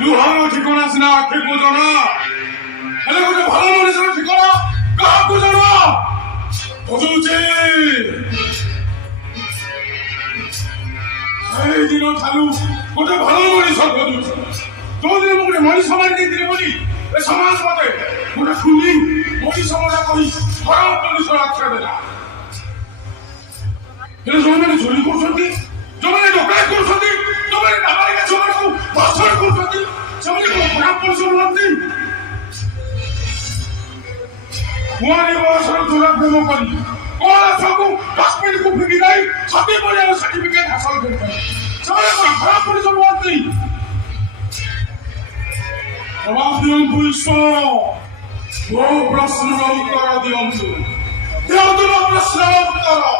লুহানো ঠিকানা আছে না ঠিক বোঝো না এলে কোনো ভালো মানুষের ঠিকানা কাহা বোঝো না বুঝুছে এই দিন ঠালু গোটে ভালো মଣିষ বুঝুছে তোদের মুখে মଣିষ সমাজ দিয়ে বলি এ সমাজ মতে গোটে খুলি মଣିষ মজা করি খারাপ মଣିষ আখ্যা দেলা ହେଲେ ଯେଉଁମାନେ ଚୋରି କରୁଛନ୍ତି ଯେଉଁମାନେ ଡକାୟତ କରୁଛନ୍ତି ଯେଉଁମାନେ ନାବାଳିକା ଝିଅମାନଙ୍କୁ ଧର୍ଷଣ କରୁଛନ୍ତି ସେମାନେ କ'ଣ ଖରାପ ମଣିଷ ନୁହନ୍ତି କୁଆଁରୀ ବୟସର ଦୁରାପ୍ରେମ କରି କଅଁଳା ଛୁଆକୁ ଡଷ୍ଟବିନ୍କୁ ଫିଙ୍ଗି ଦେଇ ସତୀ ପରିବାର ସାର୍ଟିଫିକେଟ ହାସଲ କରୁଛନ୍ତି ସେମାନେ କ'ଣ ଖରାପ ମଣିଷ ନୁହନ୍ତି ଜବାବ ଦିଅନ୍ତୁ ଈଶ୍ୱର ମୋ ପ୍ରଶ୍ନର ଉତ୍ତର ଦିଅନ୍ତୁ ମୋ ପ୍ରଶ୍ନର ଉତ୍ତର